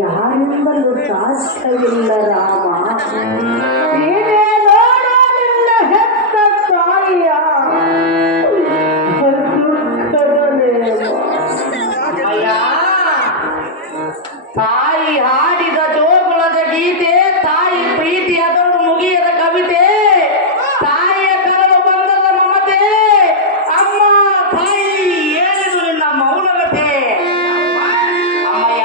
ಯಾರಿಂದಲೂ ಸಾಧ್ಯವಿಲ್ಲ ರಾಮ. ಹೆತ್ತ ತಾಯಿಯ ತಾಯಿ ಹಾಡಿದ ಜೋಗುಳದ ಗೀತೆ, ತಾಯಿ ಪ್ರೀತಿ ಅದೊಂದು ಮುಗಿಯದ ಕವಿತೆ, ತಾಯಿಯ ಕರಳು ಬಂದದ ಮಮತೆ, ಅಮ್ಮ ತಾಯಿ ಹೇಳಿದು ನಿನ್ನ ಮೌನಗತೆ. ಅಮ್ಮಯ್ಯ,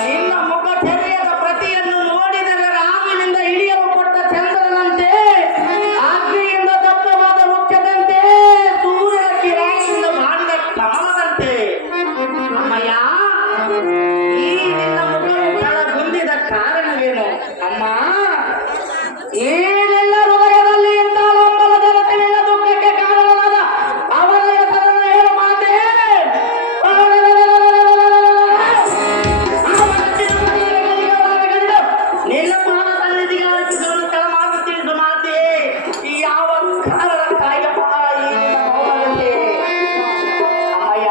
ನಿನ್ನ ಮುಖ ತೆರೆಯದ ಪ್ರತಿಯನ್ನು ನೋಡಿದರೆ ರಾಮನಿಂದ ಹಿಡಿಯಲು ಕೊಟ್ಟ ಚಂದ್ರನಂತೆ, ಅಗ್ನಿಯಿಂದ ದತ್ತವಾದ ವೃಕ್ಷದಂತೆ, ಸೂರ್ಯನ ಕಿರಣದಿಂದ ಮಾಡಿದ ಕಮಲದಂತೆ. ಅಮ್ಮಯ್ಯ, ಈ ನಿನ್ನ ಮುಖವು ಕಳಗುಂದಿದ ಕಾರಣವೇನು? ಅಮ್ಮ, ಏನೆಲ್ಲ ಹೃದಯದಲ್ಲಿ ಇಂಥ ಲಂಬಲ ಜನತೆ ನಿನ್ನ ದುಃಖಕ್ಕೆ ಕಾರಣವಾದ ಅವರ ಹೆಸರನ್ನು ಹೇಳು ಮಾತೆ. ನಿನ್ನ ಪಾದ ಸನ್ನಿಧಿಗೆ ಅರ್ಪಿಸುವುದು ಸ್ಥಳ ಮಾಡುತ್ತೀಸು ಮಾತೆ. ಯಾವ ಕಾರಣಕ್ಕಾಗಪ್ಪ ಈ ನಿನ್ನ ಮೌನಗತೆ? ಅಮ್ಮಯ್ಯ,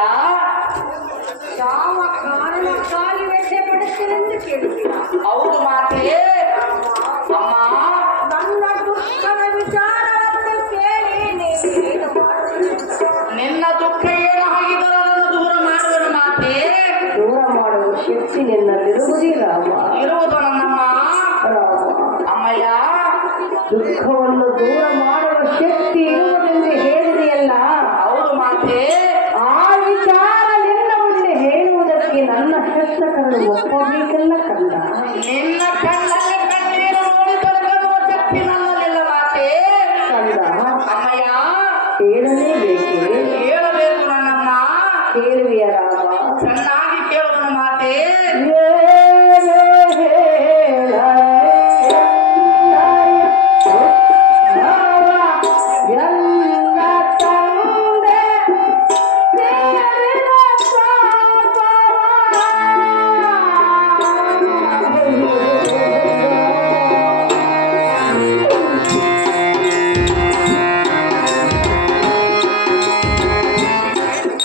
ಯಾವ ಕಾರಣಕ್ಕಾಗಿ ವ್ಯಥೆ ಪಡುತ್ತೇನೆಂದು ಕೇಳುತ್ತೀರಾ? ಹೌದು ಮಾತೆ. ಅಮ್ಮ, ನನ್ನ ದುಃಖದ ವಿಚಾರವನ್ನು ಕೇಳಿ ನೀವೇನು ಮಾಡುತ್ತೀರಿ? ನಿನ್ನ ದುಃಖ ಏನಾಗಿದ್ದರೂ ಅದನ್ನು ದೂರ ಮಾಡುವನು ಮಾತೆ. ದೂರ ಮಾಡುವ ಶಕ್ತಿ ನಿನ್ನಲ್ಲಿರುವುದಿಲ್ಲ ರಾಮ. ಇರುವುದು ನನ್ನಮ್ಮ. ರಾಮ, ಅಮ್ಮಯ್ಯ, ದುಃಖವನ್ನು ದೂರ ಮಾಡುವ ಶಕ್ತಿ ಇರುವುದೆಂದು ಹೇಳಿದೆಯಲ್ಲ. ಹೌದು ಮಾತೆ. ಆ ವಿಚಾರ ನಿನ್ನ ಮುಂದೆ ಹೇಳುವುದಕ್ಕೆ ನನ್ನ ಹೆಸರನ್ನು ಒಪ್ಪಬೇಕಲ್ಲ ಕಂದ. ನಿನ್ನ ಕಣ್ಣಲ್ಲಿ ಕಣ್ಣೀರು ನೋಡಿ ತೊಲಗುವ ಶಕ್ತಿ ನನ್ನಲ್ಲಿಲ್ಲ ಮಾತೆ. ಕಂದ, ಅಮ್ಮಯ್ಯ, ಹೇಳಲೇಬೇಕೆ? ಹೇಳಬೇಕು ನನ್ನಮ್ಮ. ಕೇಳುವಿಯ ರಾಮ? ಚೆನ್ನಾಗಿ ಕೇಳುವನು ಮಾತೆ.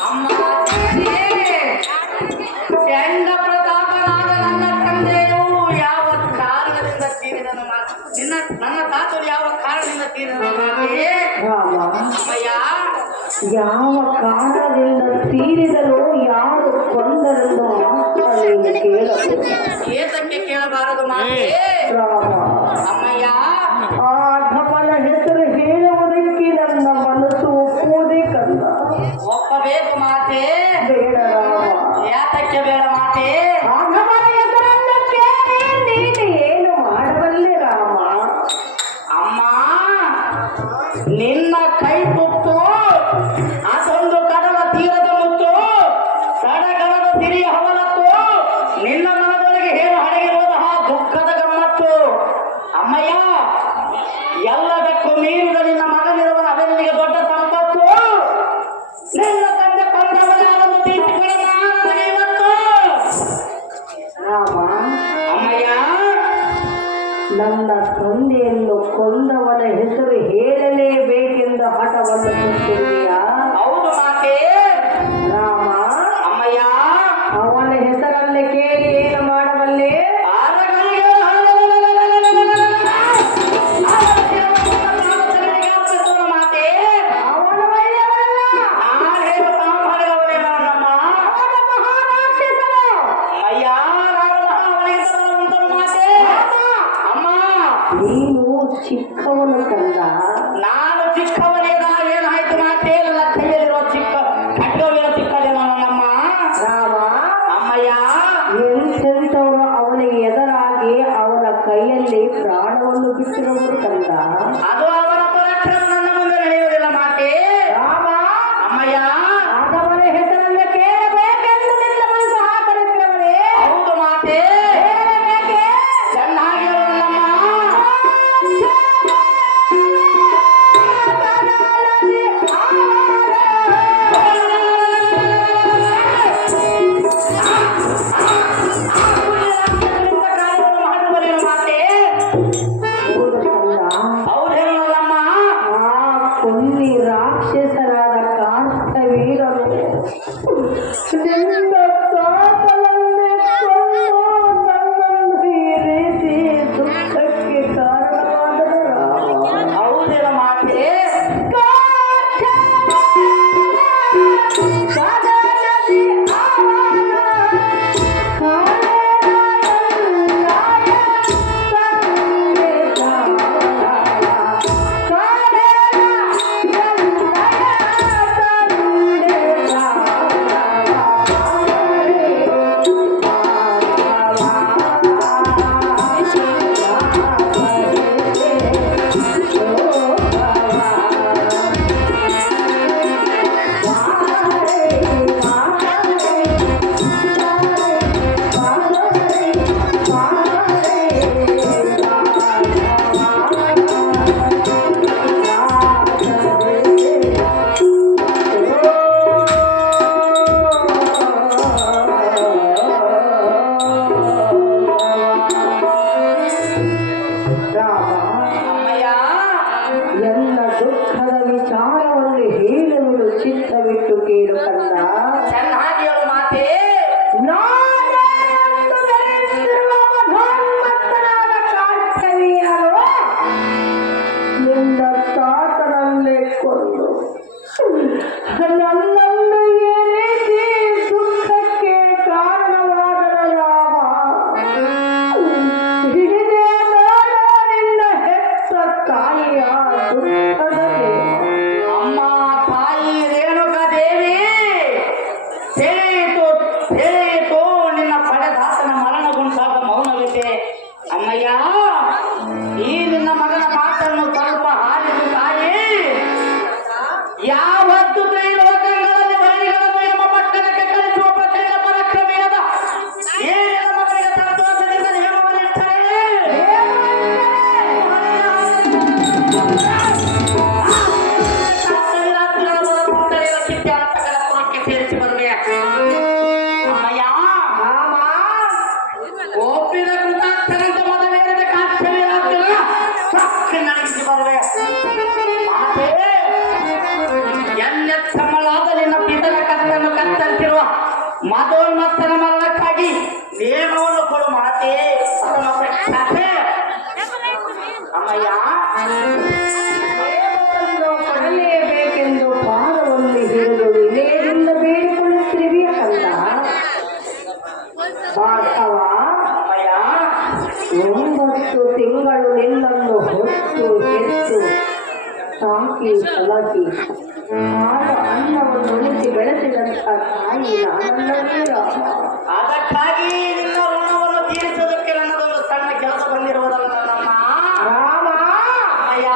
ಅಮ್ಮ ತಂದೆ, ಚಂಡ ಪ್ರತಾಪನಾದ ನನ್ನ ತಂದೆಯು ಯಾವ ಕಾರಣದಿಂದ ತೀರಿದನು ಮಾತೆ. ನನ್ನ ತಾತರು ಯಾವ ಕಾರಣದಿಂದ ತೀರಿದನು ಮಾತೆ. ರಾಮ, ಅಮ್ಮಯ್ಯ, ಯಾವ ಕಾರಣದಿಂದ ತೀರಿದರೋ ಯಾರು ಕೊಂದರೆಂದು ಮಾತ್ರ ನೀನು ಕೇಳಬೇಕು. ಏತಕ್ಕೆ ಕೇಳಬಾರದು ಮಾತೆ. ರಾಮ, ಅಮ್ಮಯ್ಯ, ಆ ಧಮನ ಹೆಸರು ಹೇಳುವುದಕ್ಕೆ ನನ್ನ ಮನಸ್ಸು ಒಪ್ಪುವುದೇ ಕಂದ. ಒಪ್ಪಬೇಕು ಮಾತೆ. ಬೇಡ ರಾಮ. ಯಾತಕ್ಕೆ ಬೇಡ ಮಾತೆ. ಆ ಧಮನ ಹೆಸರನ್ನು ಕೇಳಿ ನೀನು ಏನು ಮಾಡಬಲ್ಲೆ ರಾಮ? ಅಮ್ಮ, ನಿನ್ನ ಕೈ ತುತ್ತು ಅದೊಂದು ಕಡಲ ತೀರದ ಮುತ್ತು, ಸಡಗರದ ಸಿರಿಯ ಹವಲತ್ತು, ನಿನ್ನ ಮನದೊಳಗೆ ಹೇಳು ಹಡಗಿರುವುದು ಆ ದುಃಖದ ಗಮ್ಮತ್ತು. ಅಮ್ಮಯ್ಯ, ಎಲ್ಲದಕ್ಕೂ ಮೀರಿದ ನಿನ್ನ ಮಗನಿರುವನು, ಅದೇ ನಿನಗೆ ದೊಡ್ಡ ಸಂಪತ್ತು. ನಿನ್ನ ತಂದೆ ಕೊಂದವನಾದನ್ನು ತೀರಿಸಿಕೊಳ್ಳ ನನಗೆ ಇವತ್ತು. ರಾಮ, ಅಮ್ಮಯ್ಯ, ನನ್ನ ತಂದೆಯನ್ನು ಕೊಂದವನ ಹೆಸರು ಹೇಳಲೇಬೇಕೆಂದು ಹಠವನ್ನು ಕೊಟ್ಟಿದ್ದೀಯಾ? ಹೌದು ಮಾತೆ. ರಾಮ, ಅಮ್ಮಯ್ಯ, ಅವನ ಹೆಸರನ್ನು ಕೇಳಿ ಏನು ಮಾಡಬಲ್ಲೆ? ಮಾತೆ. ಅವನ ಒಳ್ಳೆಯವಲ್ಲ, ಅವನ ಮಹಾರಾಕ್ಷಸನು. ನೀನು ಚಿಕ್ಕವನು ಕಂದ. ನಾನು ಚಿಕ್ಕವನೇದ ಏನಾಯ್ತು ಮಾತೆ. ನನ್ನ ಕೈಯಲ್ಲಿರುವ ಕೈಯಲ್ಲಿ ಪ್ರಾಣವನ್ನು ಬಿಟ್ಟಿರುವರು ಕಂದ. ಅದು ಅವನ ಪರಾಕ್ರಮ ನನ್ನ ಮುಂದೆ ನಡೆಯುವುದಿಲ್ಲ ಮಾತೆ. ರಾಮ, ಅಮ್ಮಯ್ಯ, ಆದವನ ಹೆಸರನ್ನು ಕೇಳಬೇಕೆಂದು ನಿನ್ನ ಮನಸ್ಸು ಹಾಕಲಿದ್ದವನೇ. ಹೌದು ಮಾತೆ, ಹೇಳಬೇಕೆ? ಚೆನ್ನಾಗಿ ಹೇಳುವುದಮ್ಮ. ಕೊಲ್ಲಿ ರಾಕ್ಷಸರಾದ ಕಾರ್ತವೀರರು ನಿನ್ನ ತಾತನನ್ನೇ ಕೊಂದು ನನ್ನನ್ನು ಈ ರೀತಿ ದುಃಖಕ್ಕೆ ಕಾರಣವಾದರು ರಾಮ. ಹೌದೇನ ಮಾತೆ. ಎಲ್ಲ ದುಃಖದ ವಿಚಾರವನ್ನು ಹೇಳುವುದು ಚಿತ್ತವಿಟ್ಟು ಕೇಳು ಕಂದ. ಚೆನ್ನಾಗಿ ಹೇಳು ಮಾತೆ. ನಾನೆಂದು ಬೆಳೆಸಿರುವ ಮಧೋನ್ಮತ್ತನಾದ ಕಾರ್ತವೀರರು ನಿನ್ನ ತಾತನಲ್ಲೇ ಕೊಂದು ನನ್ನನ್ನು ಈ ರೀತಿ ದುಃಖಕ್ಕೆ ಕಾರಣವಾದರ ರಾಮ. ಇದೇ ನಾನು ನಿನ್ನ ಹೆತ್ತ ತಾಯಿಯ ದುಃಖದಲ್ಲಿ. ಅಮ್ಮ ತಾಯಿ ರೇಣುಕಾ ದೇವಿ, ತಿಳಿಯಿತು ತಿಳಿಯಿತು ನಿನ್ನ ಪಡೆದಾತನ ಮರಣಗುಂಟಾದ ಮೌನವಿದೆ. ಅಮ್ಮಯ್ಯ, ಈ ನಿನ್ನ ಮಗನ ಮಾತನ್ನು ಸ್ವಲ್ಪ ಆಲಿಸು ತಾಯಿ. ಯಾವತ್ತು ತ್ರೈಲೋಕಗಳಲ್ಲಿ ವೈರಿಗಳನ್ನು ಎಂಬ ಪಟ್ಟಣಕ್ಕೆ ಕಳಿಸುವ ಪ್ರಚಂಡ ಪರಾಕ್ರಮಿಯಾದ ಈ ನಿನ್ನ ಮಗನಿಗೆ ಸಂತೋಷದಿಂದ ನೇಮವನ್ನಿಟ್ಟರೆ ಸೇರಿಸಿ ಬರಬೇಕು. ಅಮ್ಮಯ್ಯ, ಒಪ್ಪಿದ ಕೃತಾರ್ಥನಂತ ಮೊದಲೇರದ ಕಾರ್ತವ್ಯ ನಡೆಸಿ ಬರಬೇಕು. ಮಾತೆ, ಎನ್ನೆತ್ತಮಳಾದ ನಿನ್ನ ಪಿತನ ಕತ್ತನ್ನು ಕತ್ತಂತಿರುವ ಮಧೋನ್ಮತ್ತನ ಮರಣಕ್ಕಾಗಿ ನೇಮವನ್ನು ಕೊಡು ಮಾತೆ. ಅಮ್ಮಯ್ಯ, ಕೊಡಲೇಬೇಕೆಂದು ಪಾದವನ್ನು ಹಿಡಿದು ವಿನಯದಿಂದ ಬೇಡಿಕೊಳ್ಳುತ್ತಿರುವೆಯ ಕಂದ. ಭಾರ್ಗವ, ಅಮ್ಮಯ್ಯ, 9 ತಿಂಗಳು ನಿನ್ನನ್ನು ಹೊತ್ತು ಹೆತ್ತು ಸಾಕಿ ಸಲಹಿ ಆಗ ಅನ್ನವನ್ನು ಉಳಿಸಿ ಬೆಳೆಸಿದಂಥ ತಾಯಿ ನಾನಲ್ಲವೇ ರಾಮ. ಅದಕ್ಕಾಗಿ ನಿನ್ನ ಋಣವನ್ನು ತೀರಿಸುವುದಕ್ಕೆ ನನ್ನದೊಂದು ಸಣ್ಣ ಕೆಲಸ ಬಂದಿರುವುದಲ್ಲ ನನ್ನಮ್ಮ. ರಾಮ, ಅಮ್ಮಯ್ಯ,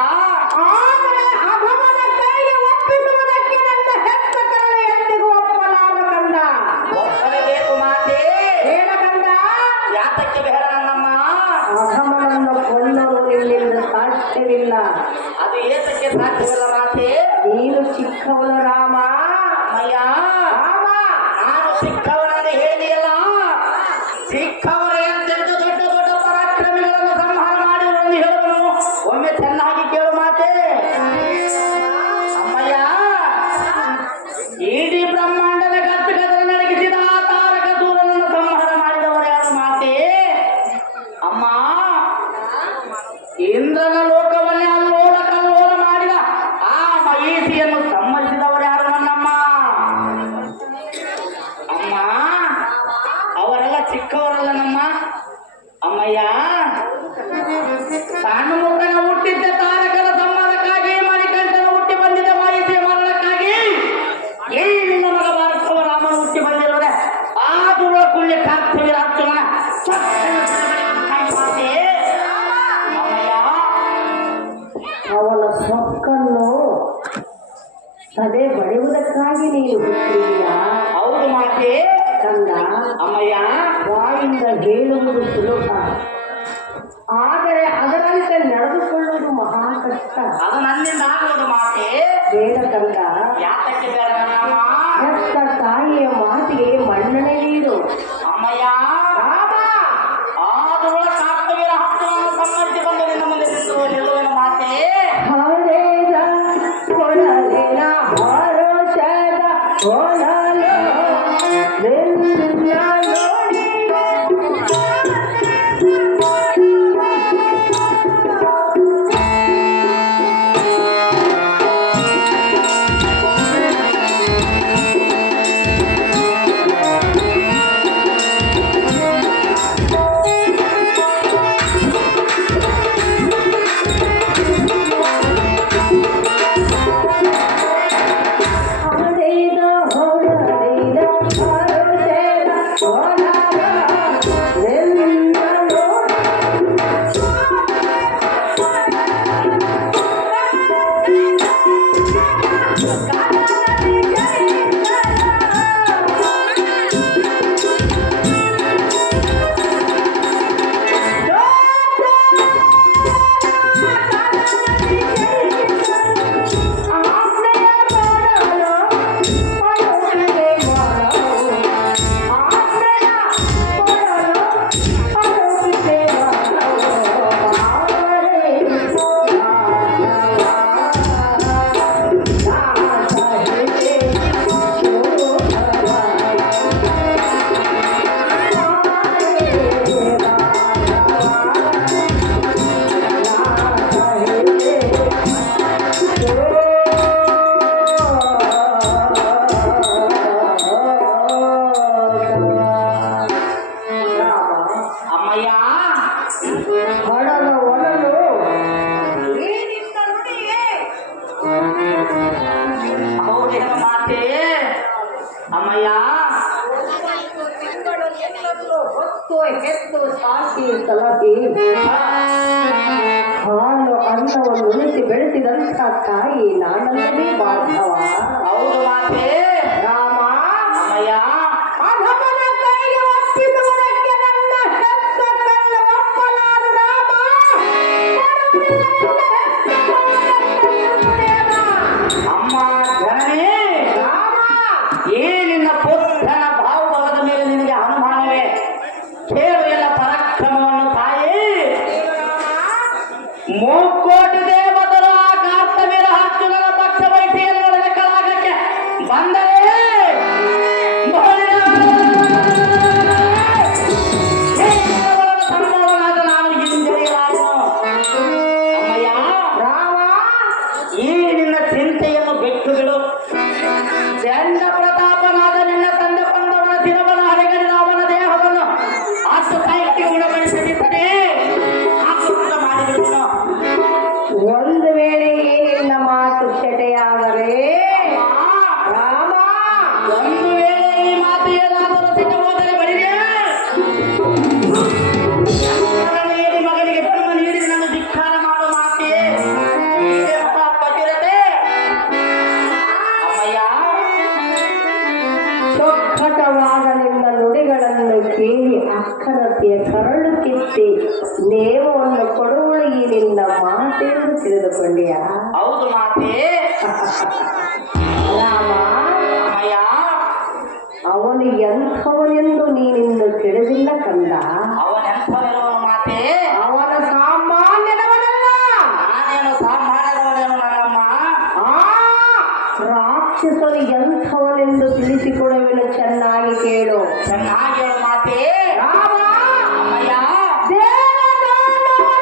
ಆದರೆ ಅಭವನ ಕೈಗೆ ಒಪ್ಪಿಸುವುದಕ್ಕೆ ನನ್ನ ಹೆತ್ತ ಕರಳು ಎಂದಿಗೂ ಒಪ್ಪಲಾರ ಕಂದ. ಒಪ್ಪಲೇಬೇಕು ಮಾತೆ. ಹೇಳ ಕಂದ. ಯಾತಕ್ಕೆ ಬೇಡ ನನ್ನಮ್ಮ? ಅಧಮನನ್ನು ಕೊಲ್ಲಲು ನಿನ್ನಿಂದ ಸಾಧ್ಯವಿಲ್ಲ. ಅದು ಏತಕ್ಕೆ ಸಾಧ್ಯವಿಲ್ಲ ಮಾತೆ? ನೀನು ಚಿಕ್ಕವನು ರಾಮ. ಅಮ್ಮಯ್ಯ, ರಾಮ, ನಾನು ಚಿಕ್ಕವನನ್ನು ಹೇಳಿಯಲ್ಲ. ಚಿಕ್ಕವರ ಎಂತೆಂದು ದೊಡ್ಡ ದೊಡ್ಡ ಪರಾಕ್ರಮಿಗಳನ್ನು ಸಂಹಾರ ಮಾಡಿರುವುದನ್ನು ಹೇಳುವನು ಒಮ್ಮೆ ಚೆನ್ನಾಗಿ ಕೇಳು ಮಾತೆ. ಅಮ್ಮಯ್ಯ, ಇಡೀ ಬ್ರಹ್ಮಾಂಡದ ಗದ್ದಗದ ನಡಗಿಸಿದ ಆ ತಾರಕ ಸೂರನನ್ನು ಸಂಹಾರ ಮಾಡಿದವರು ಯಾರು ಮಾತೆ? ಅಮ್ಮ, ಇಂದ್ರನ ಲೋಕವನ್ನೇ ಅಲ್ಲೋಲ ಕಲ್ಲೋಲ ಮಾಡಿದ ಆ ಮಹೇಶಿಯನ್ನು ಸಂಹರಿಸಿದವರು ಯಾರು ನನ್ನಮ್ಮ? ಅಮ್ಮ, ಅವರೆಲ್ಲ ಚಿಕ್ಕವರಲ್ಲ ನಮ್ಮ ಅಮ್ಮಯ್ಯ. ಸಣ್ಣ ಮುಖನ ಹುಟ್ಟಿದ್ದ ತಾರಕರ ಸಂಹಾರಕ್ಕಾಗಿ ಮಣಿಕಂಠನ ಹುಟ್ಟಿ ಬಂದಿದ್ದ ಮಹೇಶಿಯ ಮರಣಕ್ಕಾಗಿ ಈ ನಿನ್ನ ಮಗ ಭಾರತವ ರಾಮನ ಹುಟ್ಟಿ ಬಂದಿರುವುದೇ ಆ ದುರ್ವ ಕುಳ್ಯ ಕಾರ್ತವೀರ ಅರ್ಜುನನ ಸತ್ಯ ಮಾತೆ. ಬಾಯಿಂದ ಹೇಳುವುದು ಸುಲಭ, ಆದರೆ ಅದರಂತೆ ನಡೆದುಕೊಳ್ಳುವುದು ಮಹಾ ಕಷ್ಟ. ಅದು ನನ್ನಿಂದ ಆಗುವುದು ಮಾತೆ. ಬೇಡ ಕಂದ, ಯಾತಕ್ಕೆ ಬೇಡ ನನ್ನಮ್ಮ? ಹೆತ್ತ ತಾಯಿಯ ಮಾತಿಗೆ ಮನ್ನಣೆ ನೀಡು. ಅಮ್ಮಯ್ಯ ರಾಮ, ಆದರೂ ಕಾರ್ತವೀರ ಹಕ್ಕನ್ನು ಸಮ್ಮತಿಸಿಕೊಂಡು ನಿನ್ನ ಮುಂದೆ ನಿಲ್ಲುವೆನು ಮಾತೆ. ಹರೇದ ಕೊಡಲಿನ ಹರೋಷದ ಕೊಡಲು ನಿನ್ನ ನೋಡಿ ಹರೇದ ಹೊಡಲಿನ ಹರೋಷದ ಕೊಡಲು ನಿನ್ನ ನೋಡಿ ಅಮ್ಮಯ್ಯ ಹೊಡಲು ಒಡಲು ಹೌದೇನು ಮಾತೆ. ಅಮ್ಮಯ್ಯ ಹೊತ್ತು ಹೆತ್ತು ಸಾಕಿ ಸಲಹಿ ಹಾಲು ಅನ್ನವನ್ನು ಉಳಿಸಿ ಬೆಳೆಸಿದಂಥ ತಾಯಿ ನಾನಲ್ಲವೇ ಬಾಂಧವ. ಹೌದು ಮಾತೆ. ರಾಮ, ಅಮ್ಮಯ್ಯ ಅಧಮನ ಕೈಗೆ ಒಪ್ಪಿಸುವುದಕ್ಕೆ ನನ್ನ ಹೆತ್ತ ಕಣ್ಣ ಒಪ್ಪಲಾದ ರಾಮ. ಅಮ್ಮ ಜನನೇ, ರಾಮ, ಈ ನಿನ್ನ ಪುತ್ರನ ಭಾವಭಾವದ ಮೇಲೆ ನಿನಗೆ ಅನುಮಾನವೇ? ಕೇವಲ ಪರಾಕ್ರಮವನ್ನು ತಾಯಿ ಮೂಕೋಟಿ ದೇವತರ ಕಾರ್ತವೀರ ಹಚ್ಚುಗಳ ಪಕ್ಷ ವೈದ್ಯೆಯನ್ನು ಲೆಕ್ಕಲಾಗಕ್ಕೆ ಬಂದರೆ ಸಂಭವನಾದ ನಾನು ಹಿಂಜರಿಯಲಾರೆನು. ಅಮ್ಮಯ್ಯ ರಾಮ, ಈ ನಿನ್ನ ಚಿಂತೆಯನ್ನು ಬಿಟ್ಟು ಬಿಡು. ಚಂಡ ಪ್ರತಾಪನಾದ ನಿನ್ನ ತಂದೆ ಬಂದವನ ದಿನವನ ಹರೆಗಡಿದ ಅವನ ದೇಹವನ್ನು ಅಷ್ಟು ಸಾಹಿತ್ಯ ಗುಣಪಡಿಸದಿದ್ದರೆ ಆಕೃತ ಮಾಡಿಬಿಡುವನು. ಒಂದು ವೇಳೆ ಈ ನಿನ್ನ ಮಾತು ಶಟೆಯಾದರೆ ರಾಮ, ಒಂದು ವೇಳೆ ಈ ಮಾತು ಏನಾದರೂ ಸಿಕ್ಕ ಹೋದರೆ ಬಳಿಗೆ ನೀಡಿ ಮಗನಿಗೆ ಜನ್ಮ ನೀಡಿ ನನ್ನ ಧಿಕ್ಕಾರ ಮಾಡು ಮಾತೆ. ಪತಿರತೆ ಅಮ್ಮಯ್ಯ ಚೊಕ್ಕಟವಾದ ನಿನ್ನ ನುಡಿಗಳನ್ನು ಕೇಳಿ ಅಕ್ಕನತೆಯ ಕರಳು ಕಿತ್ತಿ ನೇಮವನ್ನು ಕೊಡುವಳು ಈ ನಿನ್ನ ಮಾತೆಂದು ತಿಳಿದುಕೊಂಡೆಯ. ಹೌದು ಮಾತೆ. ರಾಮ, ಅಮ್ಮಯ್ಯ ಅವನು ಎಂಥವನೆಂದು ನೀನಿಂದು ತಿಳಿದಿಲ್ಲ ಕಂದ. ಅವನೆಂಥವನು ಮಾತೆ. ಅವನ ಸಾಮಾನ್ಯದವನಲ್ಲ. ನಾನೇನು ಸಾಮಾನ್ಯದವನೇನು ನನ್ನಮ್ಮ. ಆ ರಾಕ್ಷಸರು ಎಂಥವನೆಂದು ತಿಳಿಸಿಕೊಡುವೆನು, ಚೆನ್ನಾಗಿ ಕೇಳು. ಚೆನ್ನಾಗಿ ಹೇಳು ಮಾತೆ. ರಾಮ, ಅಮ್ಮಯ್ಯ ದೇವದಾನವನಕ್ಕಿಂತಲೂ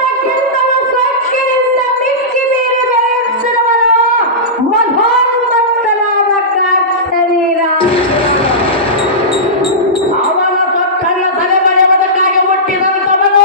ಸೊಕ್ಕಿನಿಂದ ಮಿಕ್ಕಿ ಮೀರಿ ಬೆಳೆಯುತ್ತಿರುವನು ಮಧೋನ್ಮತ್ತನಾದ ಕಾರ್ತವೀರ. ಅವನ ಸೊಕ್ಕನ್ನ ತಲೆ ಬರೆಯುವುದಕ್ಕಾಗಿ ಹುಟ್ಟಿದಂಥವನು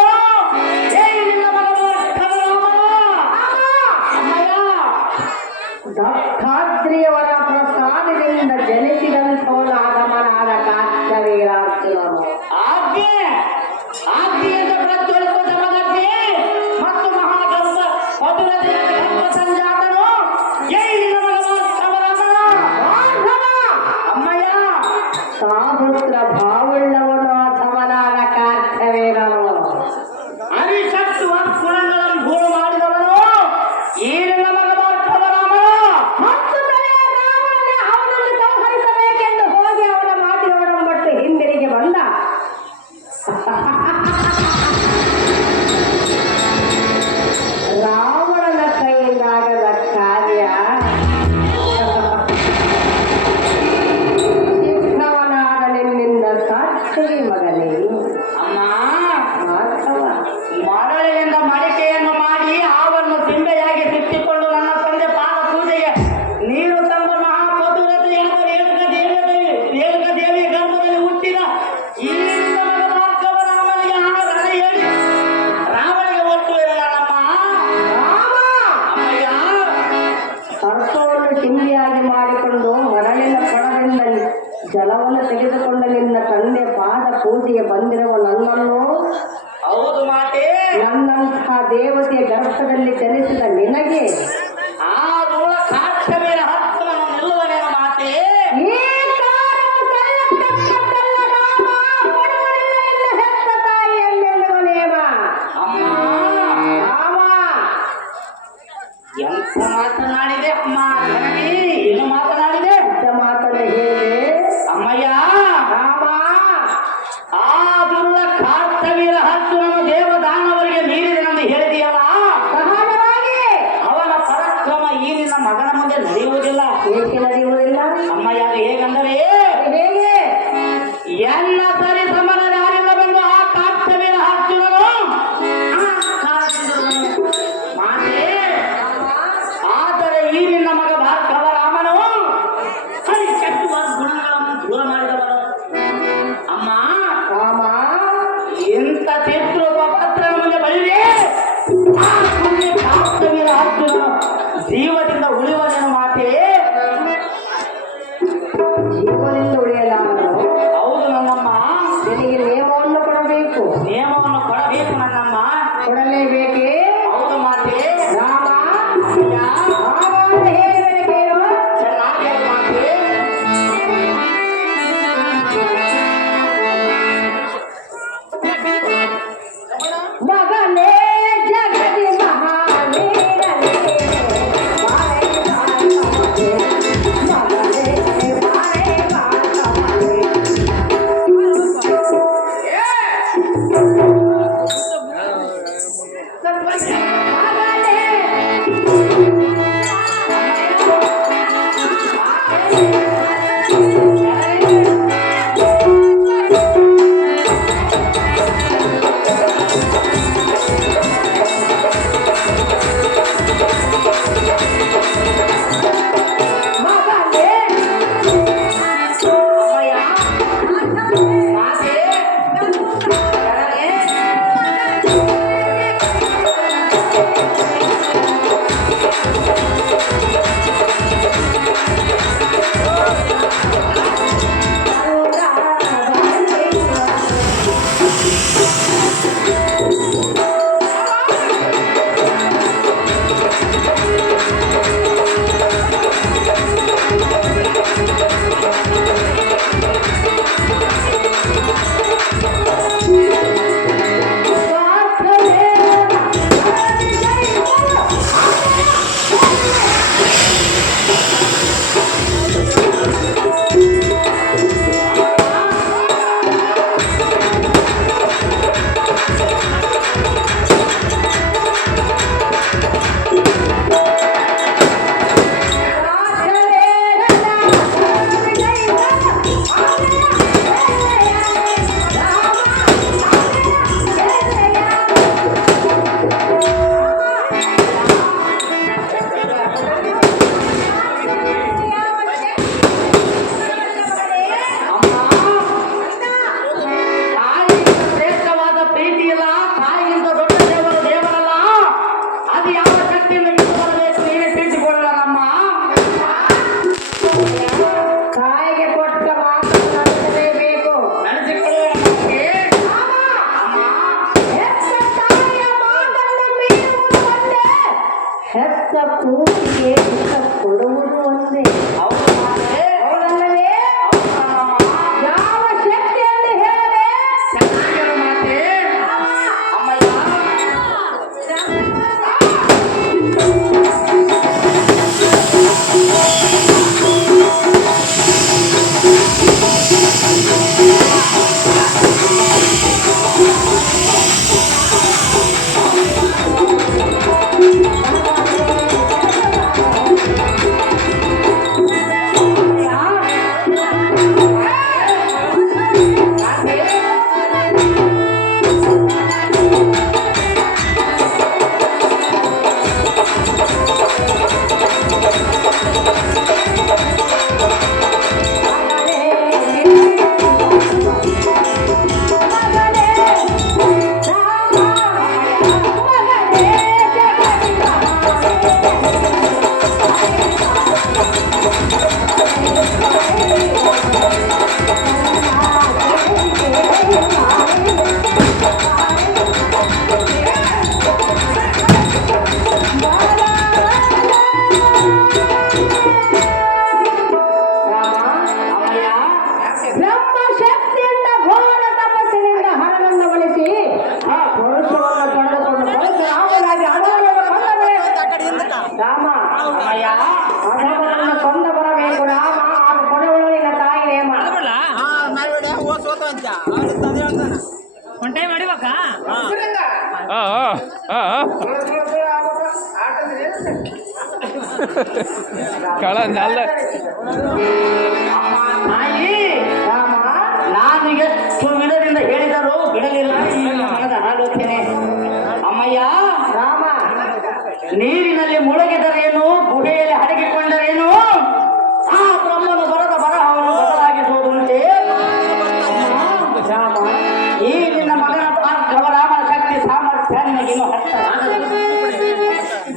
ರಾವಣನ ಕೈಯಿಂದಾಗದ ಕಾರ್ಯ ಸಿದ್ಧವನಾದ ನಿನ್ನಿಂದ ಸಾಕ್ಷಿ ಮಗನೇ. ಅಮ್ಮ ಮಾಧವ, ಮರಳಿನಿಂದ ಮಡಿಕೆಯನ್ನು ಮಾಡಿ ಹಾವನ್ನು ತಿಂಬೆಯಾಗಿ ಸುತ್ತಿಕೊಂಡು ನನ್ನ ತಂದೆ ಪಾದ ಪೂಜೆಗೆ ನೀರು ತಂದ ಮಹಾಪದುರತೆಯಾದ ರೇಣುಕ ದೇವಿ ಗರ್ಭದಲ್ಲಿ ಹುಟ್ಟಿದ ಈ ಮಗ ಭಾರ್ಗವ ರಾಮನಿಗೆ ಆ ರಣ ಹೇಳಿ ರಾವಣಿಗೆ ಒಟ್ಟು ಇರಲಮ್ಮ. ಅಮ್ಮಯ್ಯ, ಸರ್ಪವನ್ನು ತಿಂಡಿಯಾಗಿ ಮಾಡಿಕೊಂಡು ಮರಳಿನ ಕೊಡದಿಂದ ಜಲವನ್ನು ತೆಗೆದುಕೊಂಡ ನಿನ್ನ ತಂದೆ ಪಾದ ಪೂಜೆಗೆ ಬಂದಿರುವ ನನ್ನನ್ನು ಹೌದು ಮಾತೆ. ನನ್ನಂತಹ ದೇವತೆಯ ಗರ್ಭದಲ್ಲಿ ಜನಿಸಿದ ನಿನಗೆ ಆ ಧೂಳ ಕಾಕ್ಷವೀರ ಹತ್ತು ನಿಲ್ಲುವನೇನ ಮಾತೆ. ಈ ಕಾರ್ಯವು ಕೈಯತ್ತಕ್ಕದ್ದಲ್ಲ ರಾಮ, ಕೊಡುವರಿಲ್ಲ ಇನ್ನು ಹೆತ್ತ ತಾಯಿಯನ್ನೆಲ್ಲವನೇವ. ಅಮ್ಮ, ರಾಮ, ಎಂತ ಮಾತನಾಡಿದೆ ಅಮ್ಮ, ನನಗೆ ಏನು ಮಾತನಾಡಿದೆ ಇದ್ದ ಮಾತನ್ನು ಹೇಳಿ ಅಮ್ಮಯ್ಯ. ರಾಮ, ಆ ದುರ್ಲ ಕಾರ್ತವೀರ ಅರ್ಜುನನು ದೇವದಾನವರಿಗೆ ಮೀರಿದನೆಂದು ಹೇಳಿದೆಯಲ್ಲ, ಸಹಜವಾಗಿ ಅವನ ಪರಾಕ್ರಮ ಈ ನಿನ್ನ ಮಗನ ಮುಂದೆ ನಡೆಯುವುದಿಲ್ಲ. ಏಕೆ ನಡೆಯುವುದಿಲ್ಲ? ಅಮ್ಮಯ್ಯ, ಅದು ಹೇಗೆಂದರೆ ಹೇಗೆ? ಎಲ್ಲ ಸರಿ ಸಮರದಾರಿಲ್ಲವೆಂದು ಆ ಕಾರ್ತವೀರ ಅರ್ಜುನನು ಅಹಂಕಾರದಿಂದಿರುವನು. ಮಾತೆ, ಆದರೆ ಈ ನಿನ್ನ ಮಗ ಭಾರ್ಗವ ರಾಮನು ಕೆಟ್ಟುವ ಗುಣಗಳನ್ನು ದೂರ ಮಾಡಿದವನು. ಅಮ್ಮ, ರಾಮ, ಎಂತ ಚಿತ್ರೂಪ ಪತ್ರನ ಮುಂದೆ ಬಳಿದೆ ಆ ಪುಣ್ಯ ಕಾರ್ತವೀರ ಅರ್ಜುನನು ಜೀವದಿಂದ ಉಳಿಯುವನೇನು ಮಾತೆ. ಜೀವದಿಂದ ಉಳಿಯಲಾರನು. ಹೌದು ನನ್ನಮ್ಮ, ನಿನಗೆ ನೇಮವನ್ನು ಕೊಡಬೇಕು. ನಿಯಮವನ್ನು ಕೊಡಬೇಕು ನನ್ನಮ್ಮ. ಕೊಡಲೇಬೇಕೇ? ಹೌದು ಮಾತೆ. ರಾಮ, ಅಯ್ಯ, ರಾಮ ಅಂತ ಹೇಳಿದರೇನು? ಚೆನ್ನಾಗಿ ಹೇಳು ಮಾತೆ. ಮಗನೇ ಜಗದಿ ಮಹಾವೀರನೇ, ಬಾರೆ ಭಾರ್ಗವನೇ, ಮಗನೇ ಬಾರೆ ಭಾರ್ಗವನೇ. ಕೂಸಿಗೆ ಊಟ ಕೊಡುವುದು ಒಂದೇ. ಹೌದಲ್ಲವೇ? ಯಾವ ಶಕ್ತಿಯನ್ನು ಹೇಳದೆ ಅಮ್ಮಯ್ಯ ಹುಟ್ಟಿ ಪುರುಷವನ್ನು ಪಡೆದುಕೊಂಡು ಪರಶುರಾಮನಾಗಿ ಅಧರ್ಮವನ್ನು ರಾಮ ಅಮ್ಮಯ್ಯ ಅಧರ್ಮವನ್ನು ಕೊಂದ ಬರಬೇಕು ರಾಮ ಅದು ಕೊನೆಗಳು ನಿನ್ನ ತಾಯಿ ನೇಮ ಒನ್ ಟೈಮ್ ಹೊಡಿಬೇಕಾ ಕಳ ನಲ್ಲ ತಾಯಿ ರಾಮ ನಾನು ಎಷ್ಟು ವಿಧದಿಂದ ಹೇಳಿದರೂ ಬಿಡಲಿಲ್ಲ ಈ ಮನದ ಆಲೋಚನೆ ಅಮ್ಮಯ್ಯ ರಾಮ ನೀರಿನಲ್ಲಿ ಮುಳುಗಿದರೇನು ಗುಹೆಯಲ್ಲಿ ಅಡಗಿಕೊಂಡರೇನು ಆ ಬ್ರಹ್ಮನು ಬರದ ಬರಹವನ್ನು ಬದಲಾಗಿಸುವುದುಂಟೆ ರಾಮ ಈ ನಿನ್ನ ಮಗನ ಪಾರ್ಥವ ರಾಮನ ಶಕ್ತಿ ಸಾಮರ್ಥ್ಯ ನಿನಗಿನ್ನು ಹತ್ತಲಾಗದು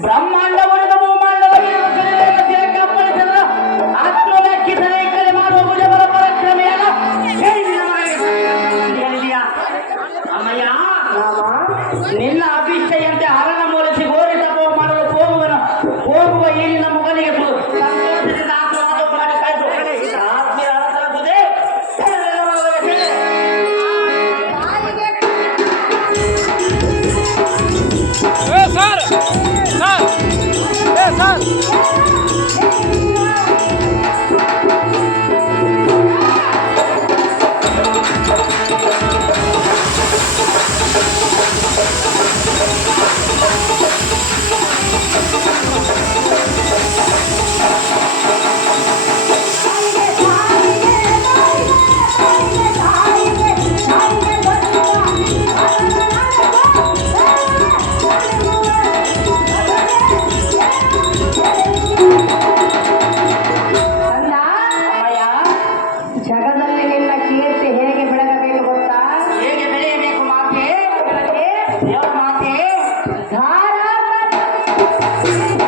ಬ್ರಹ್ಮಾಂಡ ಒಡೆದ ಭೂಮಾಂಡದ ಕಪ್ಪಳಿಸಲ್ಲ ಆತ್ಮ ಲೆಕ್ಕಿಸದೆ ಕಲೆ ಮಾಡುವ ಭುಜಬಲ ಪರಾಕ್ರಮೆಯಲ್ಲ ಹೇಳಿ ನಿನ್ನ ಮಗನಿಗೆ ಹೇಳಿದೆಯಾ ಅಮ್ಮಯ್ಯ ರಾಮ ನಿನ್ನ ಅಭಿಷ್ಟೆಯಂತೆ ಹರಣ ಮೂಲಿಸಿ ಗೋರಿ ತಪವ ಮಾಡಲು ಹೋಗುವ ಈ ನಿನ್ನ ಮಗನಿಗೆ ಸಂತೋಷದಿಂದ ಆತ್ಮವಾದ ಮಾಡಿ ಕಾಯ್ದು ಆತ್ಮೀಯ ಅರಸರಾಗುವುದೇ ಸರ್ ಸರ್ ಸರ್ ಅಲ್ಲ ಅಮ್ಮಯ್ಯ ಜಗದಲ್ಲಿ ನಿನ್ನ ಕೀರ್ತಿ ಹೇಗೆ ಬೆಳಗಬೇಕು ಗೊತ್ತಾ ಹೇಗೆ ಬೆಳೆಯಬೇಕು ಮಾತೆ ದೇವರ ಮಾತೆ ಧಾರಾಳ ಅಮ್ಮಯ್ಯ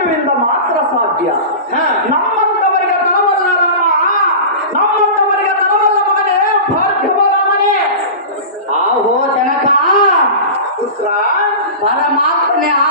ವಿಷ್ಣುವಿಂದ ಮಾತ್ರ ಸಾಧ್ಯ. ನಮ್ಮಂತವರಿಗೆ ತರವಲ್ಲ ರಾಮ, ನಮ್ಮಂತವರಿಗೆ ತರವಲ್ಲ ಮಗನೇ ಭಾರ್ಗವ ರಾಮನೇ. ಆಹೋ ಜನಕ, ಪುತ್ರ ಪರಮಾತ್ಮನೇ ಆ